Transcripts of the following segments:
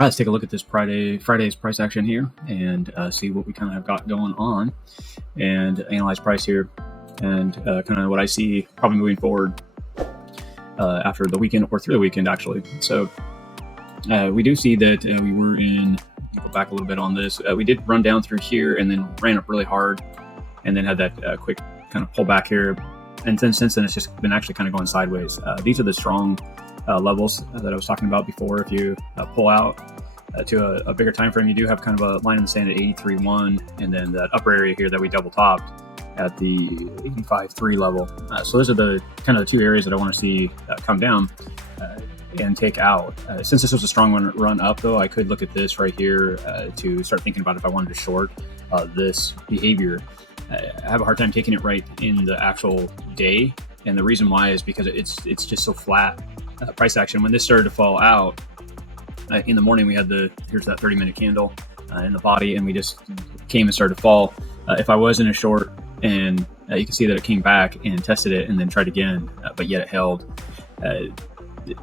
right, let's take a look at this Friday's price action here and see what we kind of have got going on and analyze price here and kind of what I see probably moving forward after the weekend or through the weekend actually. So we do see that we were in, go back a little bit on this, we did run down through here and then ran up really hard and then had that quick kind of pull back here. And then since then, it's just been actually kind of going sideways. These are the strong levels that I was talking about before. If you pull out to a bigger time frame, you do have kind of a line in the sand at 83.1, and then that upper area here that we double topped at the 85.3 level. So those are the kind of the two areas that I want to see come down and take out. Since this was a strong run up, though, I could look at this right here to start thinking about if I wanted to short this behavior. I have a hard time taking it right in the actual day, and the reason why is because it's just so flat. Price action, when this started to fall out in the morning, we had here's that 30-minute candle in the body, and we just came and started to fall. If I was in a short, and you can see that it came back and tested it and then tried again, but yet it held.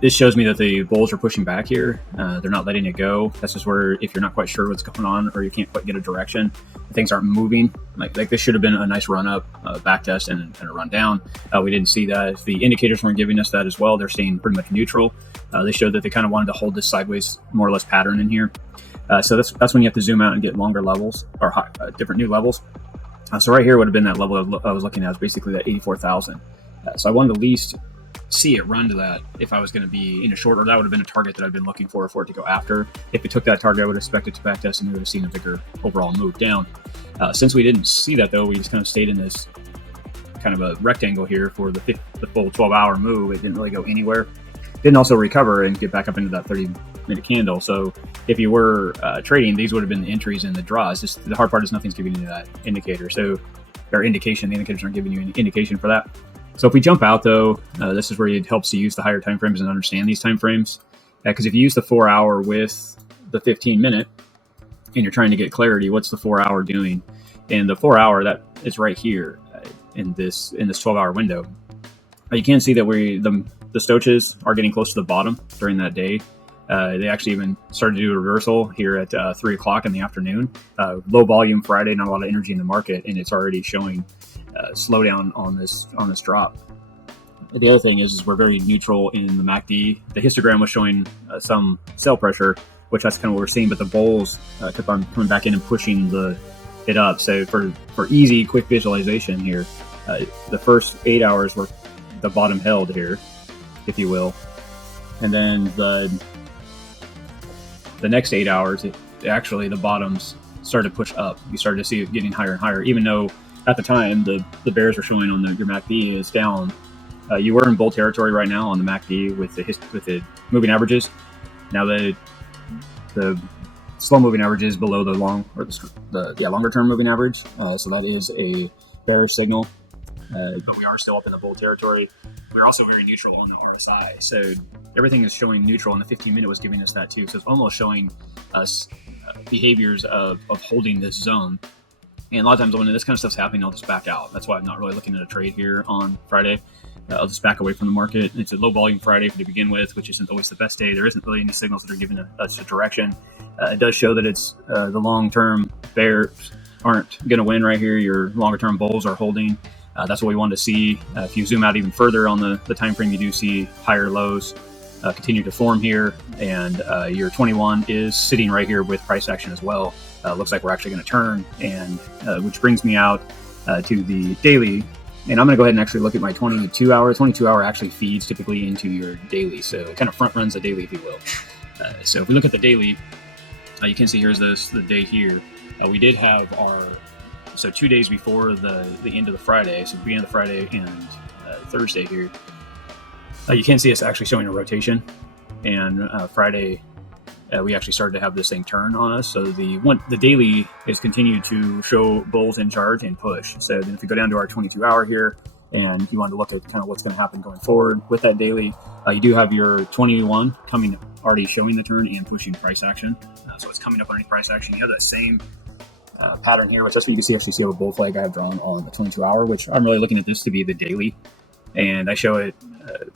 This shows me that the bulls are pushing back here. They're not letting it go. That's just where, if you're not quite sure what's going on or you can't quite get a direction, things aren't moving. Like this should have been a nice run up, back test, and a run down. We didn't see that. If the indicators weren't giving us that as well, they're staying pretty much neutral. They showed that they kind of wanted to hold this sideways, more or less pattern in here. So that's when you have to zoom out and get longer levels or different new levels. So right here would have been that level I was looking at, is basically that 84,000. So I wanted to at least see it run to that if I was going to be in a short, or that would have been a target that I've been looking for it to go after. If it took that target, I would expect it to backtest and we would have seen a bigger overall move down. Since we didn't see that, though, we just kind of stayed in this kind of a rectangle here for the full 12-hour move. It didn't really go anywhere. Didn't also recover and get back up into that 30-minute candle. So if you were trading, these would have been the entries and the draws. Just the hard part is nothing's giving you that indicator. So, or indication, the indicators aren't giving you any indication for that. So if we jump out, though, this is where it helps to use the higher time frames and understand these time frames. Because if you use the 4-hour with the 15-minute and you're trying to get clarity, what's the 4-hour doing? And the 4-hour, that is right here in this 12-hour window. You can see that the stoaches are getting close to the bottom during that day. They actually even started to do a reversal here at 3 o'clock in the afternoon. Low volume Friday, not a lot of energy in the market, and it's already showing slowdown on this drop. The other thing is we're very neutral in the MACD. The histogram was showing some sell pressure, which that's kind of what we're seeing, but the bulls kept on coming back in and pushing it up. So for easy, quick visualization here, the first 8 hours were the bottom held here, if you will, and then the next 8 hours, actually the bottoms started to push up. You started to see it getting higher and higher, even though at the time the bears were showing on your MACD is down. You were in bull territory right now on the MACD with the moving averages. Now the slow moving average is below the longer term moving average. So that is a bearish signal. But we are still up in the bull territory. We're also very neutral on the RSI. So everything is showing neutral, and the 15-minute was giving us that too. So it's almost showing us behaviors of holding this zone. And a lot of times when this kind of stuff's happening, I'll just back out. That's why I'm not really looking at a trade here on Friday. I'll just back away from the market. It's a low volume Friday to begin with, which isn't always the best day. There isn't really any signals that are giving us a direction. It does show that it's the long-term bears aren't going to win right here. Your longer-term bulls are holding. That's what we wanted to see. If you zoom out even further on the time frame, you do see higher lows continue to form here, and your 21 is sitting right here with price action as well. Looks like we're actually going to turn, and which brings me out to the daily. And I'm going to go ahead and actually look at my 22 hour. 22 hour actually feeds typically into your daily, so it kind of front runs the daily, if you will. So if we look at the daily, you can see here's the day here. We did have so 2 days before the end of the Friday, so beginning of the Friday and Thursday here, you can see us actually showing a rotation. And Friday, we actually started to have this thing turn on us. So the daily is continued to show bulls in charge and push. So then if we go down to our 22 hour here, and you want to look at kind of what's going to happen going forward with that daily, you do have your 21 coming, already showing the turn and pushing price action. So it's coming up underneath price action. You have that same pattern here, which that's what you can actually see a bull flag I have drawn on the 22 hour, which I'm really looking at this to be the daily. And I show it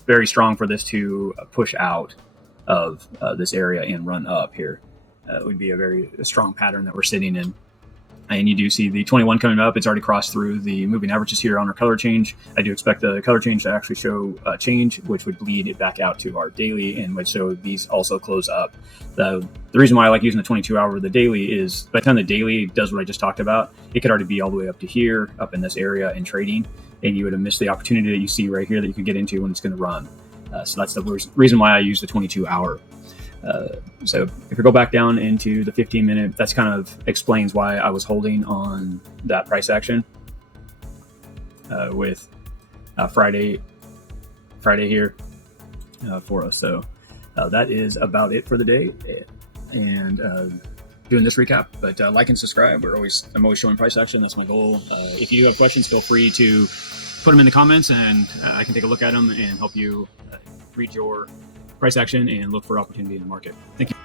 very strong for this to push out of this area and run up here. would be a very strong pattern that we're sitting in. And you do see the 21 coming up. It's already crossed through the moving averages here on our color change. I do expect the color change to actually show a change, which would bleed it back out to our daily, and would show these also close up. The reason why I like using the 22-hour the daily is by the time the daily does what I just talked about, it could already be all the way up to here, up in this area in trading, and you would have missed the opportunity that you see right here that you could get into when it's going to run. So that's the reason why I use the 22-hour. So if we go back down into the 15-minute, that's kind of explains why I was holding on that price action with Friday here for us. So that is about it for the day, and doing this recap. But like and subscribe. I'm always showing price action. That's my goal. If you have questions, feel free to put them in the comments, and I can take a look at them and help you read your price action and look for opportunity in the market. Thank you.